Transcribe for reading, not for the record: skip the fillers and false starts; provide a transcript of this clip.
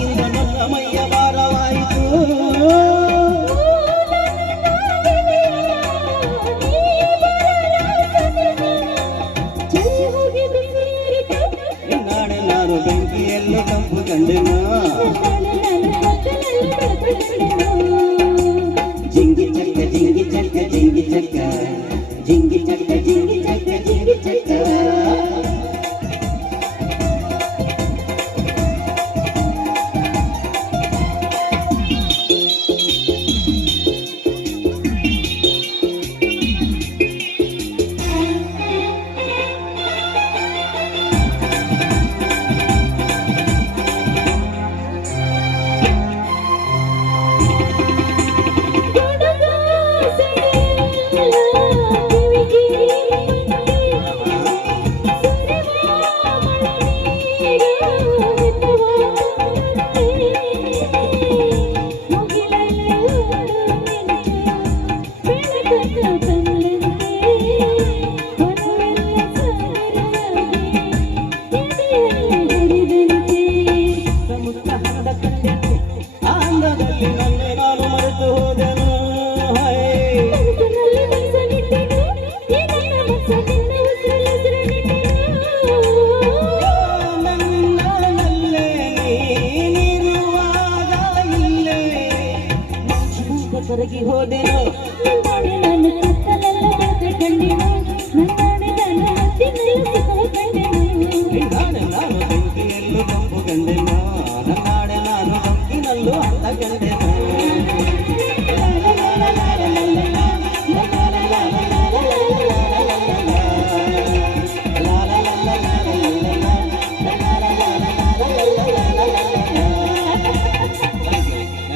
ಆಸೆಯಿಂದ ನನ್ನ ಮೈಯ ಭಾರವಾಯಿತು ನಾಳೆ ನಾನು ಬೆಂಕಿಯಲ್ಲೂ ತಂಪು ಕಂಡೆನ ಜಿಂಗಿ ಚಕ್ಕ ಜಿಂಗಿ ಚಕ್ಕ ಜಿಂಗಿ ಚಕ್ಕ ಜಿಂಗಿ ಚಕ್ಕ ಜಿಂಗಿ ಚಕ್ಕ ಜಿಂಗಿ ಚಕ್ಕ ಕರಗಿ ಹೋದೆನು ನಾನು ಕತ್ತಲೆಲ್ಲ ಬೆಳೆದು ಕಂಡೆನು ನಾಳೆ ನಾನು ಹತ್ತಿನೆಲ್ಲ ಸುಖ ಕಂಡೆನು ನಾನು ಬೆಂಕಿಯಲ್ಲೂ ತಂಪು ಕಂಡೆನು ನಾಳೆ ನಾನು ತಂಪಿನಲ್ಲೂ ಅಂತ ಕಂಡೆನು